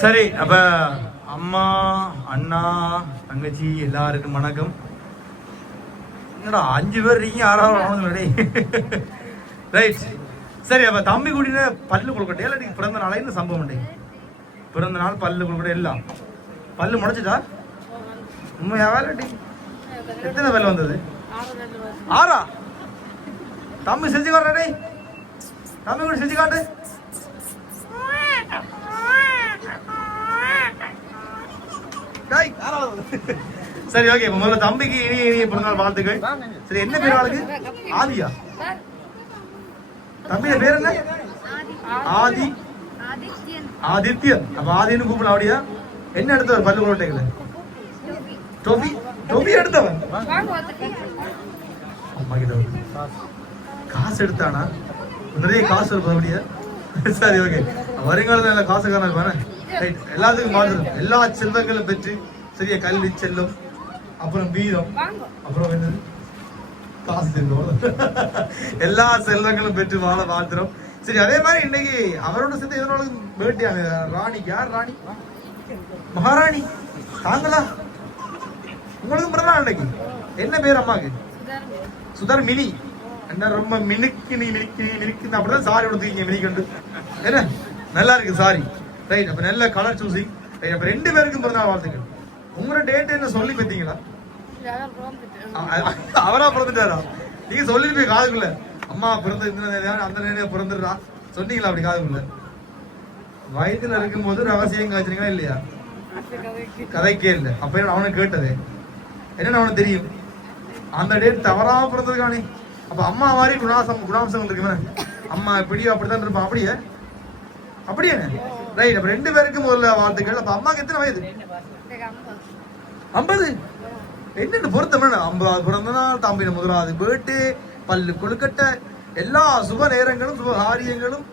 சரி அப்ப அம்மா அண்ணா தங்கச்சி எல்லாருக்கும் வணக்கம். என்னடா அஞ்சு பேர் இருக்கீங்க ஆறாவது ஆனதுலடே ரைட் சரி அப்ப தம்பி குடின பல்லு கொடுக்கட்டே இல்லாட்டி பிறந்த நாளே இந்த சம்பவம் உண்டு? பிறந்த நாள் பல்லு கொடுக்கட்டே எல்லாம். பல்லு முளைச்சிட்டா? உண்மையாவா இல்லாட்டி எத்தனை பல்லு வந்தது? ஆறா? தம்பி செஞ்சு காட்டுறா தம்பி கூட செஞ்சு காட்டு. டேய், சரி ஓகே முதல்ல தம்பிக்கு இனி இனிய பிறந்தநாள் வாழ்த்துக்கள். சரி என்ன பேர் ஆளுக்கு ஆதியா? தம்பியோட பேர் என்ன? ஆதி. ஆதித்யன். அப்ப ஆதின்னு கூப்பிடலாம் அப்படியா? என்ன எடுத்தவர் பல்லு கொட்டைகளை டொபி. டொபி எடுத்தவன் அம்மா கிட்ட காசு எடுத்தானா? நிறைய காசு இருக்கும் அப்படியா? சரி ஓகே வருங்காலத்துல நல்ல காசுக்காரன் இருப்பானே? ரைட் எல்லாத்துக்கும் வாழ்த்துறோம் எல்லா செல்வங்களும் பெற்று சரியா கல்வி செல்லும் அப்புறம் வீரம். அப்புறம் என்னது? காசு செல்வம். எல்லா செல்வங்களும் பெற்று வாழ வாழ்த்துறோம். சரி அதே மாதிரி இன்னைக்கு அவரோட சேர்ந்து எதனோட பேட்டியாங்க ராணி. யார் ராணி? மகாராணி. தாங்களா? உங்களுக்கு பிறந்தநாள் இன்னைக்கு என்ன பேர் அம்மாக்கு? சுதர் மினி என்ன ரொம்ப மினுக்கு நீ மினுக்கு நீ மினுக்கு அப்படிதான் சாரி கொடுத்துருக்கீங்க மினிக்கண்டு என்ன? நல்லா இருக்கு சாரி. ரைட் அப்ப நல்ல கலர் சூசிங் ரைட் அப்ப ரெண்டு பேருக்கும் பிறந்தநாள் வாழ்த்துக்கள். உங்களோட டேட் என்ன சொல்லி பார்த்தீங்களா? அவரா பிறந்துட்டாரா? நீங்க சொல்லிட்டு போய் காதுக்குள்ள. அம்மா பிறந்த இந்த நேரம் அந்த நேரம் பிறந்துடுறா. சொன்னீங்களா அப்படி காதுக்குள்ள? வயதுல இருக்கும்போது ரகசியம் காய்ச்சிருக்கா இல்லையா? கதைக்கே இல்லை. அப்ப அவனை கேட்டது. என்னன்னு அவனுக்கு தெரியும்? அந்த டேட் தவறாம பிறந்ததுக்கானே அப்ப அம்மா மாதிரி குணாசம் குணாம்சம் இருக்குமே. அம்மா எப்படியோ அப்படித்தான் இருப்பான். அப்படியே? அப்படியே ரைட் அப்ப ரெண்டு பேருக்கும் முதல்ல வாழ்த்துக்கள். அப்ப அம்மாக்கு எத்தனை வயது? ஐம்பது. என்னென்ன பொருத்தம் ஐம்பதாவது பிறந்த நாள் தம்பின முதலாவது பேட்டு பல்லு கொழுக்கட்டை எல்லா சுப நேரங்களும் சுப காரியங்களும்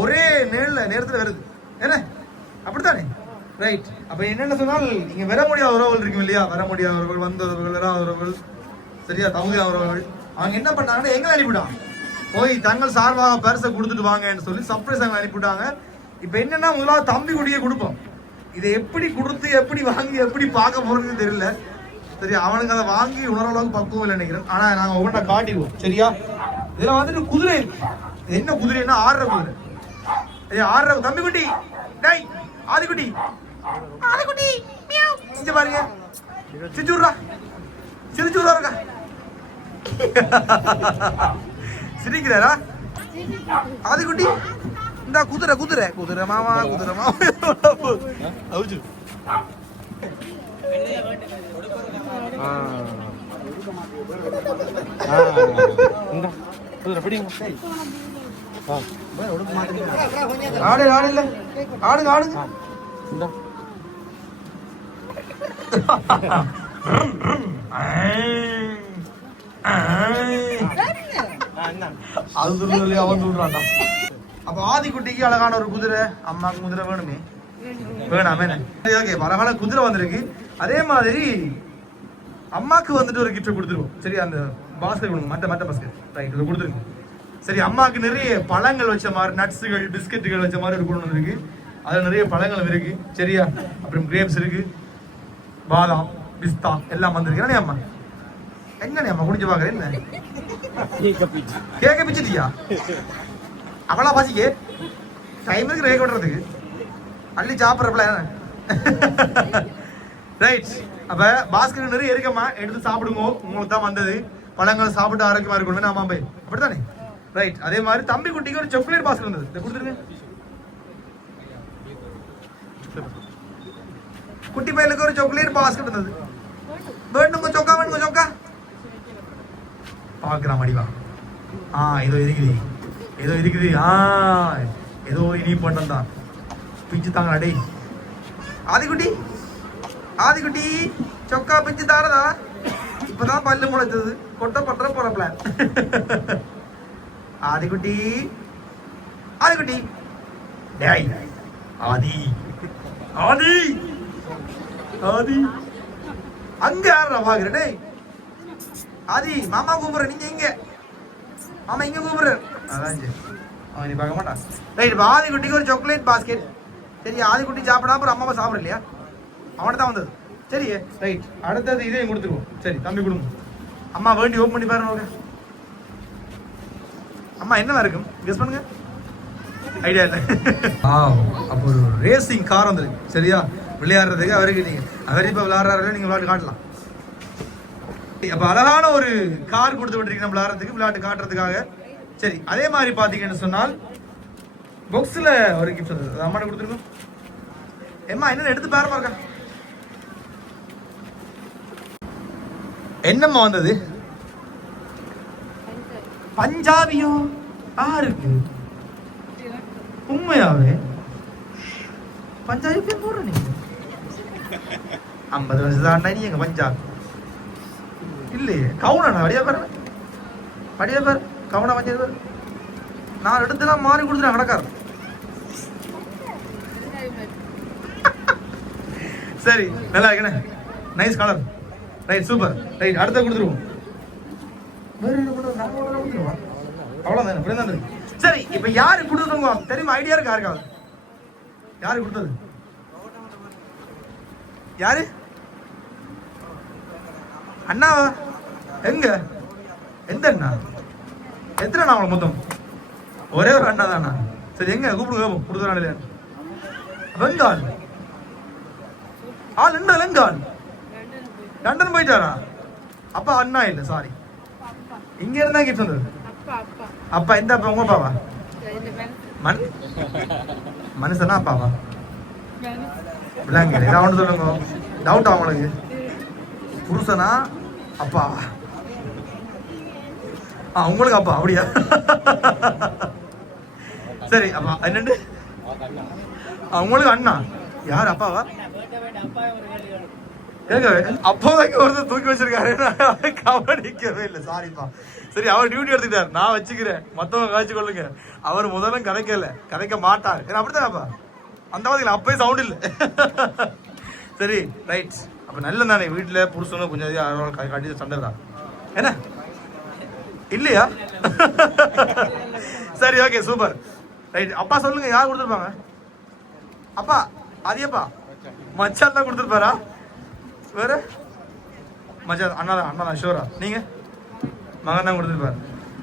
ஒரே நேரில் நேரத்தில் வருது. என்ன? அப்படித்தானே? ரைட் அப்ப என்னென்ன சொன்னால் இங்கே வர முடியாத உறவுகள் இருக்கும் இல்லையா? வர முடியாதவர்கள் வந்தவர்கள் வராதவர்கள் சரியா? தகுதியாதவர்கள் அவங்க என்ன பண்ணாங்கன்னா எங்களை அனுப்பிவிட்டாங்க. போய் தங்கள் சார்பாக பரிசை கொடுத்துட்டு வாங்கன்னு சொல்லி சர்ப்ரைஸ் அவங்க அனுப்பிவிட்டாங்க. இப்போ என்னென்னா முதலாவது தம்பி குடியே கொடுப்போம். இதை எப்படி கொடுத்து எப்படி வாங்கி எப்படி பார்க்க போகிறதுன்னு தெரியல. சரி அவனுக்கு அதை வாங்கி உணர அளவுக்கு பக்குவம் இல்லை நினைக்கிறேன். ஆனா நாங்க ஒவ்வொன்றா காட்டிடுவோம். சரியா? இதுல வந்துட்டு குதிரை என்ன குதிரைன்னா ஆடுற குதிரை. ஆடுற தம்பி குட்டி டேய் ஆதிக்குட்டி. ஆதிக்குட்டி சிஞ்ச பாருங்க. சிரிச்சுடுறா. சிரிச்சுடுறா இருக்கா? சிரிக்கிறாரா? ஆதிக்குட்டி இந்த குதிரை குதிரை. குதிரை மாமா குதிரை மாமா. அவுச்சு ஆடு ஆடு இல்ல ஆடுங்க ஆடுங்க அது சொல்லி அவன் சொல்றான்டா அப்ப ஆதிக்குட்டிக்கு அழகான ஒரு குதிரை அம்மாக்கு குதிரை வேணுமே. வேணாமே ஓகே அழகான குதிரை வந்திருக்கு. அதே மாதிரி அம்மாக்கு வந்துட்டு ஒரு கிஃப்ட் கொடுத்துருவோம். சரி அந்த பாஸ்கெட் கொடுங்க மற்ற மற்ற பாஸ்கெட் ரைட் இதை கொடுத்துருங்க. சரி அம்மாக்கு நிறைய பழங்கள் வச்ச மாதிரி நட்ஸுகள் பிஸ்கெட்டுகள் வச்ச மாதிரி ஒரு கொண்டு வந்திருக்கு அதுல நிறைய பழங்கள் இருக்கு. சரியா? அப்புறம் கிரேப்ஸ் இருக்கு. பாதாம் பிஸ்தா எல்லாம் வந்திருக்கு. அம்மா? எங்கண்ணே அம்மா குடிச்சு பாக்குறேன் என்ன? கேக்க பிச்சுட்டியா? அவளா பசிக்கு? டைம் இருக்கு ரேக் விடுறதுக்கு அள்ளி சாப்பிட்றப்பல ரைட் அப்ப பாஸ்கர் நிறைய இருக்கம்மா எடுத்து சாப்பிடுங்க. உங்களுக்கு தான் வந்தது. பழங்கள் சாப்பிட்டு ஆரோக்கியமா இருக்கணும் ஆமா போய் அப்படித்தானே? ரைட் அதே மாதிரி தம்பி குட்டிக்கு ஒரு சாக்லேட் பாஸ்கர் வந்தது. இதை கொடுத்துருங்க. குட்டி பையலுக்கு ஒரு சாக்லேட் பாஸ்கெட் வந்தது. வேணுங்க சொக்கா வேணுங்க சொக்கா? பார்க்குறான் மடிவா ஆ ஏதோ இருக்குது. ஏதோ இருக்குது. ஆ ஏதோ இனி பண்ணம் தான். பிஞ்சு தாங்க அடே ஆதிக்குட்டி. ஆதிக்குட்டி சொக்கா பிஞ்சு தாரதா இப்பதான் பல்லு முளைச்சது கொட்டை பட்டுற போற பிளான் ஆதிக்குட்டி ஆதிக்குட்டி டேய் ஆதி ஆதி ஆதி அங்க யாரா பாக்குற டேய் ஆதி மாமா கூப்பிடுற நீங்க இங்க மாமா இங்க கூப்பிடுற அதான் சரி. அவன் நீ பார்க்க மாட்டான் ரைட் இப்போ ஆதி குட்டிக்கு ஒரு சாக்லேட் பாஸ்கெட் சரி ஆதி குட்டி சாப்பிடாம அப்புறம் அம்மாவை சாப்பிட இல்லையா அவன்கிட்ட தான் வந்தது. சரி ரைட் அடுத்தது இதையும் கொடுத்துருவோம். சரி தம்பி கொடுங்க அம்மா வேண்டி ஓப்பன் பண்ணி பாருங்க அம்மா என்னவா இருக்கும்? கெஸ் பண்ணுங்க. ஐடியா இல்லை. ஆ அப்போ ஒரு ரேசிங் கார் வந்துருக்கு. சரியா? விளையாடுறதுக்கு அவருக்கு நீங்கள் அவர் இப்போ விளையாடுறாரு நீங்கள் விளையாட்டு காட்டலாம். அப்போ அழகான ஒரு கார் கொடுத்து விட்டுருக்கு நம்ம விளையாடுறதுக்கு விளையாட்டு காட்டுறதுக்காக. சரி அதே மாதிரி பார்த்தீங்கன்னு சொன்னால் பாக்ஸ்ல ஒரு கிஃப்ட் அம்மாட்ட அம்மா கொடுத்துருக்கோம் எம்மா என்னென்ன எடுத்து பாருமா இருக்கா? என்னம்மா வந்தது? பஞ்சாபியோ? யாருக்கு? உண்மையாவே? பஞ்சாபி பேர் போடுற நீங்க? ஐம்பது வருஷம் தாண்டா நீ எங்க பஞ்சாப்? இல்லையே. கவுனா வடியா பாரு வடியா பாரு கவுனா பஞ்சாபி பாரு. நான் எடுத்துலாம் மாறி கொடுத்துட்டேன் கடைக்காரன். சரி நல்லா இருக்கண்ணே. Nice colour right super right அடுத்த கொடுத்துருவோம். அவ்வளோதான் என்ன தான் சரி இப்ப யாரு கொடுத்துருங்க தெரியுமா? ஐடியா இருக்கா யாருக்காவது யாரு கொடுத்தது? யாரு? அண்ணாவா? எங்க? எந்த அண்ணா? எத்தனை அண்ணா அவளை மொத்தம்? ஒரே ஒரு அண்ணா தானா சரி எங்க? கூப்பிடுங்க கொடுத்துறான் இல்லையா? வெங்கால். ஆள் என்ன லெங்கால் லண்டன் போயிட்டாரா? அப்பா அண்ணா இல்ல சாரி இங்க இருந்தா கிஃப்ட் வந்தது? அப்பா அப்பா. அப்பா எந்த அப்பா உங்க அப்பாவா? மேன் மன் மனுஷனா அப்பாவா? விளாங்க ஏதாவது சொல்லுங்க. டவுட் அவங்களுக்கு புருஷனா அப்பா? ஆ உங்களுக்கு அப்பா அப்படியா? சரி அப்பா என்னண்டு ஆ, உங்களுக்கு அண்ணா. யார் அப்பாவா? ஏங்க அப்போதைக்கு ஒருத்தர் தூக்கி வச்சிருக்காரு. கவனிக்கவே இல்லை. சாரிப்பா சரி அவர் டியூட்டி எடுத்துக்கிட்டார். நான் வச்சுக்கிறேன். மற்றவங்க கழிச்சு கொள்ளுங்க. அவர் முதல்ல கதைக்கல. கதைக்க மாட்டார். ஏன்னா அப்படித்தானப்பா அந்த மாதிரி அப்பயே சவுண்ட் இல்லை. சரி ரைட் அப்போ நல்ல தானே. வீட்டில் புருஷனும் கொஞ்சம் அதிகம் கட்டி காட்டி சண்டை தான் என்ன? இல்லையா? சரி ஓகே சூப்பர் ரைட் அப்பா சொல்லுங்க யார் கொடுத்துருப்பாங்க? அப்பா அதியப்பா மச்சான் தான் கொடுத்துருப்பாரா? வேற? மஜா அண்ணா தான் அண்ணா தான் ஷோரா நீங்க? மகன் தான் கொடுத்துருப்பார்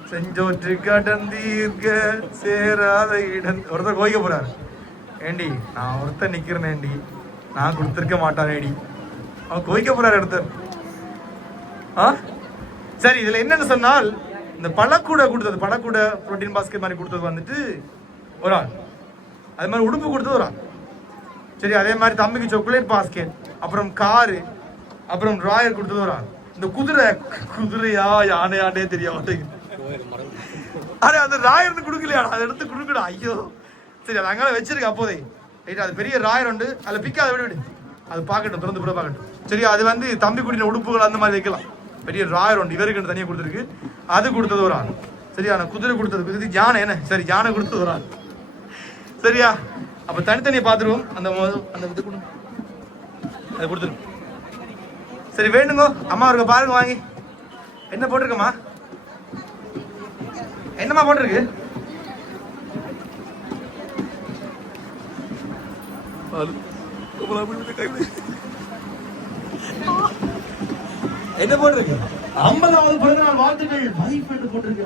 செஞ்சோற்று கடந்தீர்க்க சேராத இடம். ஒருத்தர் கோய்க்க போறாரு. ஏண்டி நான் ஒருத்தர் நிக்கிறேன் நான் கொடுத்துருக்க மாட்டானேடி அவன் கோய்க்க போறாரு ஒருத்தர் ஆ? சரி இதுல என்னன்னு சொன்னால் இந்த பழக்கூடை கொடுத்தது பழக்கூடை புரோட்டீன் பாஸ்கெட் மாதிரி கொடுத்தது வந்துட்டு ஒரு ஆள். அது மாதிரி உடுப்பு கொடுத்தது ஒரு ஆள். சரி அதே மாதிரி தம்பிக்கு சாக்லேட் பாஸ்கெட் அப்புறம் காரு அப்புறம் ராயர் கொடுத்தது ஒரு இந்த குதிரை குதிரையா யானையானே தெரிய மாட்டேங்குது அரே அந்த ராயர்னு கொடுக்கலையா அதை எடுத்து கொடுக்கடா. ஐயோ. சரி அது அங்கே வச்சிருக்க அப்போதே. ரைட் அது பெரிய ராயர் உண்டு. அதில் பிக்காத விட விடு. அது பார்க்கட்டும் திறந்து கூட பார்க்கட்டும். சரி அது வந்து தம்பி குடின உடுப்புகள் அந்த மாதிரி வைக்கலாம். பெரிய ராயர் உண்டு. இவருக்கு தனியாக கொடுத்துருக்கு? அது கொடுத்தது ஒரு ஆள். சரியா நான் குதிரை கொடுத்தது குதிரை யானை என்ன? சரி யானை கொடுத்தது ஒரு ஆள். சரியா? அப்போ தனித்தனியை பார்த்துருவோம். அந்த அந்த இது கொடுங்க. அதை கொடுத்துருங்க. சரி வேணுங்கோ. அம்மா இருக்க பாருங்க வாங்கி. என்ன போட்டிருக்கம்மா? என்னம்மா போட்டிருக்கு? என்ன போட்டிருக்கு? ஐம்பதாவது பிறந்த நாள் வாழ்த்துக்கள். வைஃப் என்று போட்டிருக்கு.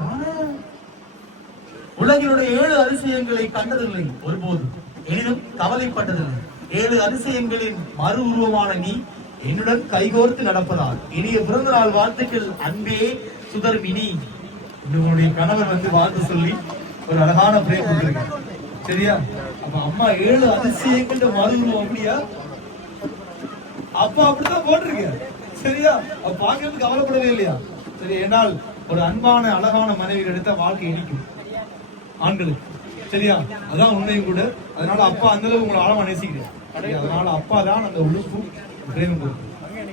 உலகினுடைய ஏழு அதிசயங்களை கண்டதில்லை ஒருபோது எனினும் கவலைப்பட்டதில்லை. ஏழு அதிசயங்களின் மறு உருவமான நீ என்னுடன் கைகோர்த்து நடப்பதால் இனிய பிறந்த நாள் வாழ்த்துக்கள். அன்பே சுதர்மினி உங்களுடைய கணவர் வந்து வாழ்த்து சொல்லி ஒரு அழகான பிரேம் கொடுத்துருக்காங்க சரியா? அப்ப அம்மா ஏழு அதிசயங்கள் மறு அப்படியா? அப்பா அப்படித்தான் போட்டிருக்கேன் சரியா? அப்ப பாக்குறதுக்கு கவலைப்படவே இல்லையா? சரி என்னால் ஒரு அன்பான அழகான மனைவி எடுத்த வாழ்க்கை இனிக்கும். ஆண்களுக்கு. சரியா? அதான் உண்மையும் கூட. அதனால அப்பா அந்த அளவுக்கு உங்களை ஆழமா நேசிக்கிறேன். அதனால அப்பா தான் அந்த உழுப்பும் பிரேமம் கொடுக்கும்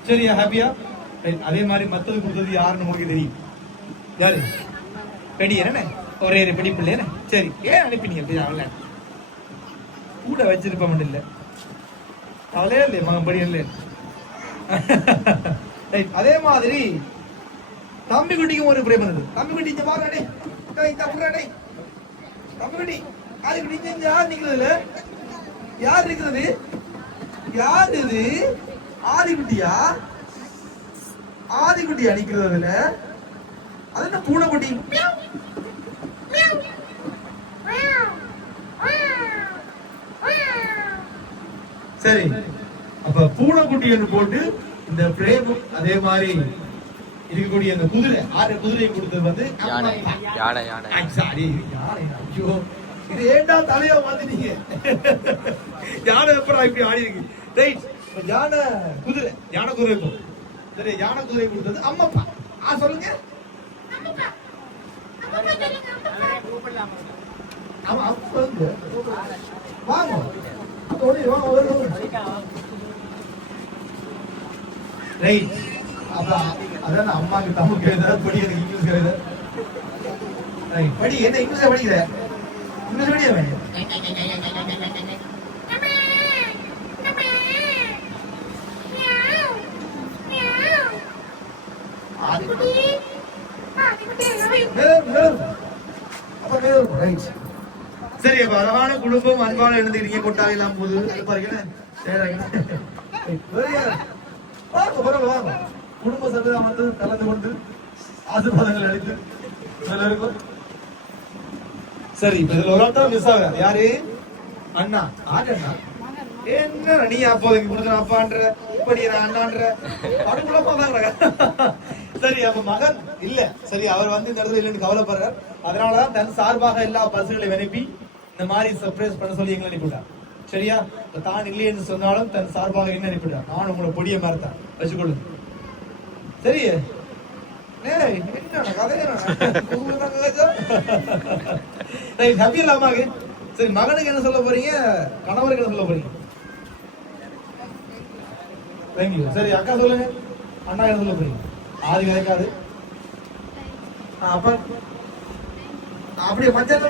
சரியா ஹாப்பியா அதே மாதிரி மத்தது கொடுத்தது யாருன்னு உங்களுக்கு தெரியும்? யாரு? ரெடி என்ன ஒரே ஒரு பிள்ளை சரி ஏன் அனுப்பினீங்க அப்படி அவள? கூட வச்சிருப்ப இல்ல. அவளே இல்லையே மகன் படி இல்லை அதே மாதிரி தம்பி குட்டிக்கும் ஒரு பிரேமம் இருந்தது தம்பி குட்டி இங்க பாரு டேய். தம்பி குட்டி யாரு குட்டி? இங்க இங்க யார் நிக்கிறதுல யார் இருக்கிறது யார் இது? ஆதிக்குட்டியா ஆதிக்குட்டியா நிக்கிறது அதுல அது என்ன பூனைக்குட்டி? சரி அப்ப பூனைக்குட்டி என்று போட்டு இந்த பிரேமும் அதே மாதிரி இருக்கக்கூடிய அந்த குதிரை ஆறு குதிரையை கொடுத்தது வந்து யானை யானை சாரி, யானை, ஐயோ. இது ஏன்டா தலையா மாத்தினீங்க யானை எப்படா இப்படி ஆடி இருக்கு ரைட் யானை குதிரை யானை குதிரை போ சரி யானை குதிரை கொடுத்தது அம்மப்பா. ஆ சொல்லுங்க. ஆமா வாங்க. ரைட் அதான் அம்மாக்கு தமிழ் கிடையாது படி எனக்கு இங்கிலீஷ் கிடையாது ரைட் படி என்ன இங்கிலீஷ் படிக்கிற? இங்கிலீஷ் படியா சரி அப்ப அழகான குடும்பம் அன்பான எழுந்துக்கிறீங்க கொட்டாவி எல்லாம் வாங்க குடும்ப சமுதாயம் வந்து கலந்து கொண்டு ஆசீர்வாதங்கள் அளித்து எல்லாருக்கும். சரி இப்ப இதுல ஒரு மிஸ் ஆகுது யாரு? அண்ணா. ஆக அண்ணா. என்ன நீ அப்போதைக்கு கொடுத்த அப்பான்ற? இப்படி நான் அண்ணான்ற? அடுக்குள்ள சரி அப்ப மகன் இல்ல. சரி அவர் வந்து இந்த இடத்துல இல்லைன்னு கவலைப்படுறார். அதனாலதான் தன் சார்பாக எல்லா பரிசுகளையும் அனுப்பி இந்த மாதிரி சர்ப்ரைஸ் பண்ண சொல்லி எங்களை அனுப்பிவிட்டார். சரியா? தான் தான் இல்லையேன்னு சொன்னாலும் தன் சார்பாக என்ன அனுப்பிவிட்டார்? நான் உங்களை பொடிய மறத்தான். வச்சுக்கொள்ளுங்க. சரி. ஏய், சரி மகனுக்கு என்ன சொல்ல போறீங்க? கணவருக்கு என்ன சொல்ல போறீங்க? தேங்க்யூ சரி அக்கா சொல்லுங்க. அண்ணா என்ன சொல்ல போறீங்க? ஆதி கிடைக்காது அப்ப. அப்படியே மச்சான்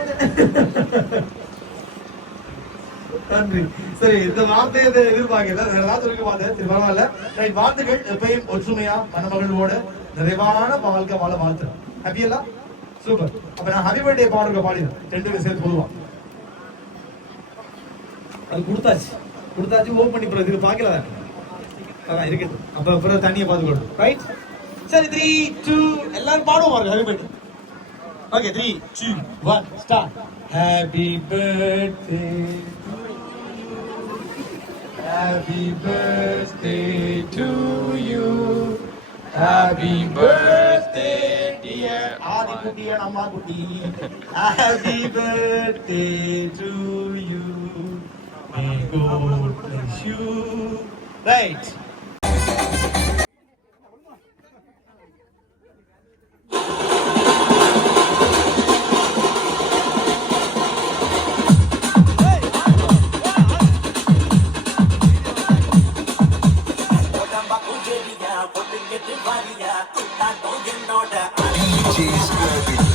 நன்றி. சரி இந்த வார்த்தையை எதிர்பார்க்கல வேற ஏதாவது சொல்லிக்க மாட்டேன் சரி பரவாயில்ல. ரைட் வாழ்த்துக்கள். எப்பயும் ஒற்றுமையா மனமகளோட நிறைவான வாழ்க்கை வாழ வாழ்த்துறேன் ஹாப்பியெல்லாம் சூப்பர் அப்ப நான் ஹாப்பி பர்த்டே பாடுற பாடினேன் ரெண்டு பேரும் சேர்த்து பொதுவா அது கொடுத்தாச்சு. கொடுத்தாச்சு ஓப்பன் பண்ணி பிறகு இதுக்கு பார்க்கல இருக்குது அப்ப பிறகு தண்ணியை பார்த்துக்கணும் ரைட் சரி த்ரீ டூ எல்லாரும் பாடுவோம் பாருங்க happy birthday okay three two one start happy birthday Happy birthday to you. Happy birthday, dear ஆதிக்குட்டி and அம்மா குட்டி. Happy birthday to you. May God bless you. Right. she's good.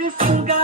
sabe fuga.